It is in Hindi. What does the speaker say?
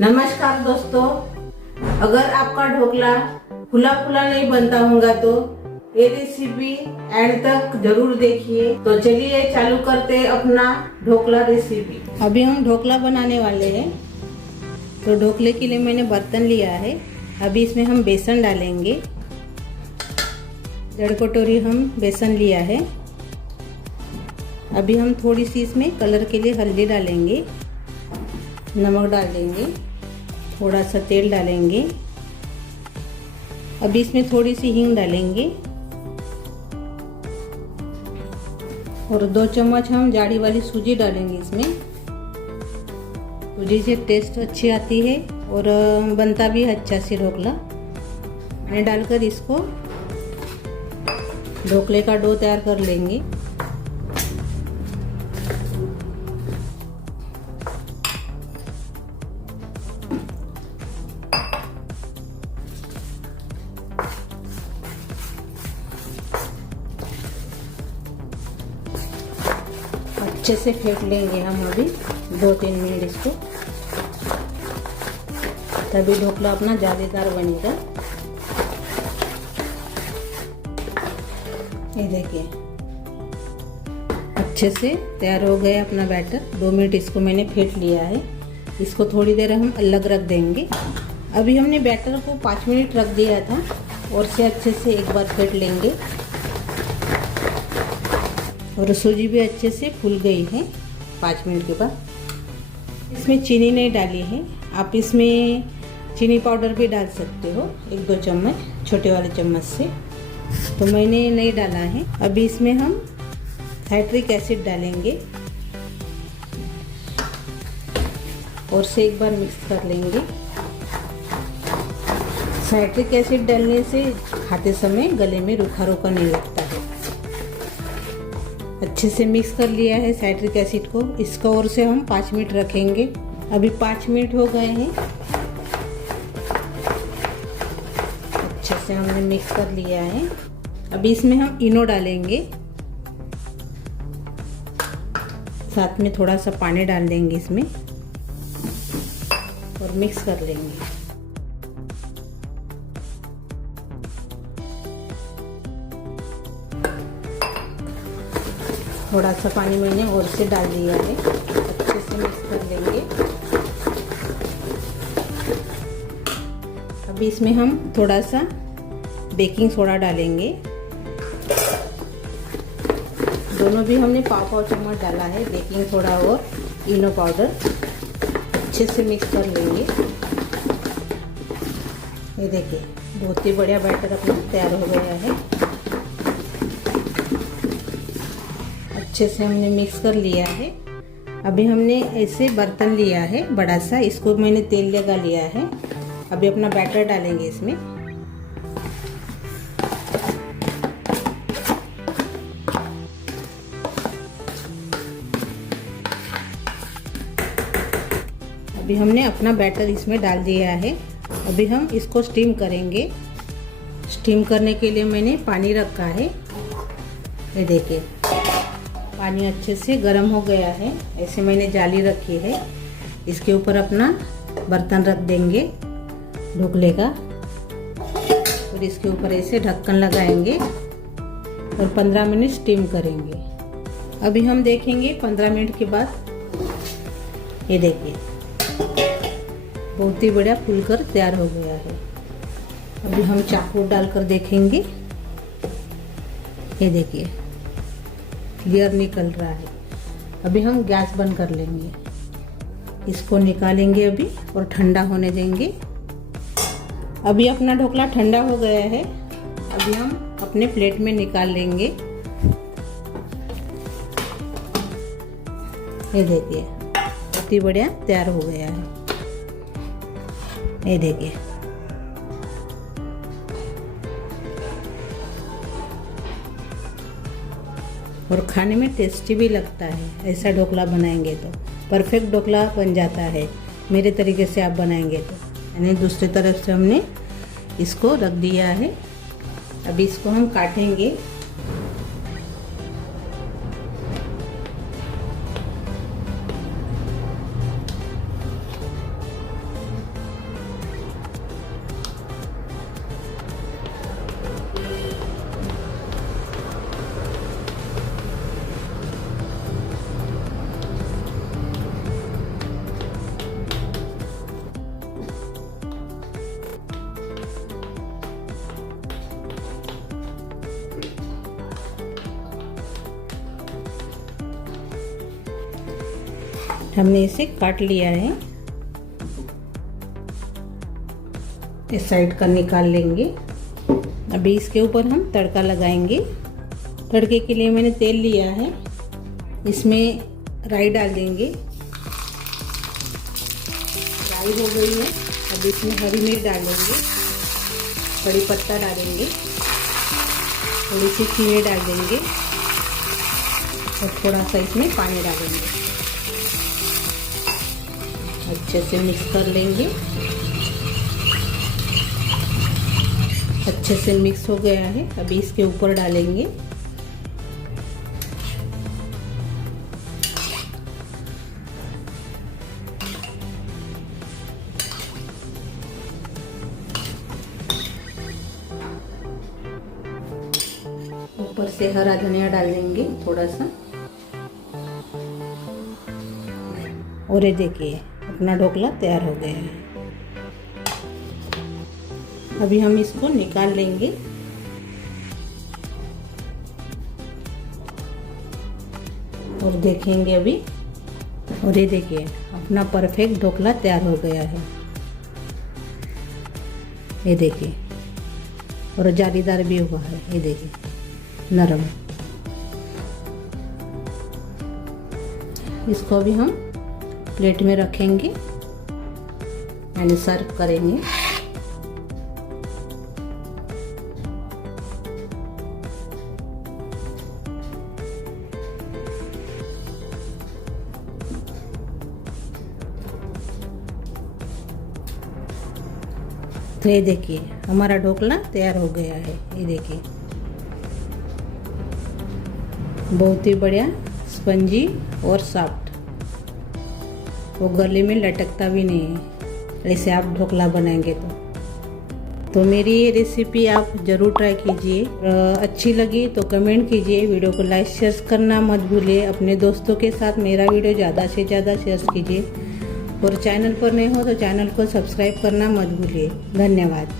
नमस्कार दोस्तों, अगर आपका ढोकला फुला फुला नहीं बनता होगा तो ये रेसिपी एंड तक जरूर देखिए। तो चलिए चालू करते हैं अपना ढोकला रेसिपी। अभी हम ढोकला बनाने वाले हैं। तो ढोकले के लिए मैंने बर्तन लिया है। अभी इसमें हम बेसन डालेंगे। 1.5 कटोरी हम बेसन लिया है। अभी हम थोड़ी सी इसमें कलर के लिए हल्दी डालेंगे, नमक डाल देंगे, थोड़ा सा तेल डालेंगे। अभी इसमें थोड़ी सी हींग डालेंगे और 2 चम्मच हम जाड़ी वाली सूजी डालेंगे। इसमें सूजी से टेस्ट अच्छी आती है और बनता भी अच्छा से ढोकला। पानी डालकर इसको ढोकले का डो तैयार कर लेंगे। अच्छे से फेंट लेंगे हम अभी 2-3 मिनट इसको, तभी ढोकला अपना जालीदार बनेगा। ये देखिए अच्छे से तैयार हो गया अपना बैटर। 2 मिनट इसको मैंने फेंट लिया है। इसको थोड़ी देर हम अलग रख देंगे। अभी हमने बैटर को 5 मिनट रख दिया था और से अच्छे से एक बार फेंट लेंगे। और सूजी भी अच्छे से फूल गई है 5 मिनट के बाद। इसमें चीनी नहीं डाली है, आप इसमें चीनी पाउडर भी डाल सकते हो 1-2 चम्मच छोटे वाले चम्मच से, तो मैंने नहीं डाला है। अभी इसमें हम साइट्रिक एसिड डालेंगे और से एक बार मिक्स कर लेंगे। साइट्रिक एसिड डालने से खाते समय गले में रूखा रूखा नहीं लगता है। अच्छे से मिक्स कर लिया है साइट्रिक एसिड को। इसको और से हम 5 मिनट रखेंगे। अभी 5 मिनट हो गए हैं। अच्छे से हमने मिक्स कर लिया है। अभी इसमें हम इनो डालेंगे, साथ में थोड़ा सा पानी डाल देंगे इसमें और मिक्स कर लेंगे। थोड़ा सा पानी मैंने और से डाल दिया है। अच्छे से मिक्स कर लेंगे। अभी इसमें हम थोड़ा सा बेकिंग सोडा डालेंगे। दोनों भी हमने पाव चम्मच डाला है, बेकिंग सोडा और इनो पाउडर। अच्छे से मिक्स कर लेंगे। ये देखिए बहुत ही बढ़िया बैटर अपना तैयार हो गया है। अच्छे से हमने मिक्स कर लिया है। अभी हमने ऐसे बर्तन लिया है बड़ा सा, इसको मैंने तेल लगा लिया है। अभी अपना बैटर डालेंगे इसमें। अभी हमने अपना बैटर इसमें डाल दिया है। अभी हम इसको स्टीम करेंगे। स्टीम करने के लिए मैंने पानी रखा है। ये देखिए पानी अच्छे से गर्म हो गया है। ऐसे मैंने जाली रखी है, इसके ऊपर अपना बर्तन रख देंगे ढोकले का और इसके ऊपर ऐसे ढक्कन लगाएंगे और 15 मिनट स्टीम करेंगे। अभी हम देखेंगे 15 मिनट के बाद। ये देखिए बहुत ही बढ़िया फूलकर तैयार हो गया है। अभी हम चाकू डालकर देखेंगे। ये देखिए क्लियर निकल रहा है। अभी हम गैस बंद कर लेंगे। इसको निकालेंगे अभी और ठंडा होने देंगे। अभी अपना ढोकला ठंडा हो गया है। अभी हम अपने प्लेट में निकाल लेंगे। ये देखिए बहुत ही बढ़िया तैयार हो गया है। ये देखिए और खाने में टेस्टी भी लगता है। ऐसा ढोकला बनाएंगे तो परफेक्ट ढोकला बन जाता है। मेरे तरीके से आप बनाएंगे तो। यानी दूसरी तरफ से हमने इसको रख दिया है। अभी इसको हम काटेंगे। हमने इसे काट लिया है। इस साइड का निकाल लेंगे। अभी इसके ऊपर हम तड़का लगाएंगे। तड़के के लिए मैंने तेल लिया है, इसमें राई डाल देंगे। राई हो गई है, अब इसमें हरी मिर्च डालेंगे, कड़ी पत्ता डालेंगे, थोड़ी सी खीरे डाल देंगे और थोड़ा सा इसमें पानी डालेंगे। अच्छे से मिक्स कर लेंगे। अच्छे से मिक्स हो गया है, अभी इसके ऊपर डालेंगे ऊपर से हरा धनिया डाल देंगे थोड़ा सा। और ये देखिए अपना ढोकला तैयार हो गया है। अभी हम इसको निकाल लेंगे। और देखेंगे अभी। और ये देखिए अपना परफेक्ट ढोकला तैयार हो गया है। ये देखिए, और जालीदार भी हुआ है। ये देखिए नरम। इसको भी हम प्लेट में रखेंगे यानी सर्व करेंगे। तो ये देखिए हमारा ढोकला तैयार हो गया है। ये देखिए बहुत ही बढ़िया, स्पंजी और सॉफ्ट, वो गले में लटकता भी नहीं है ऐसे आप ढोकला बनाएंगे तो मेरी ये रेसिपी आप ज़रूर ट्राई कीजिए। अच्छी लगी तो कमेंट कीजिए, वीडियो को लाइक शेयर करना मत भूलिए। अपने दोस्तों के साथ मेरा वीडियो ज़्यादा से ज़्यादा शेयर कीजिए और चैनल पर नए हो तो चैनल को सब्सक्राइब करना मत भूलिए। धन्यवाद।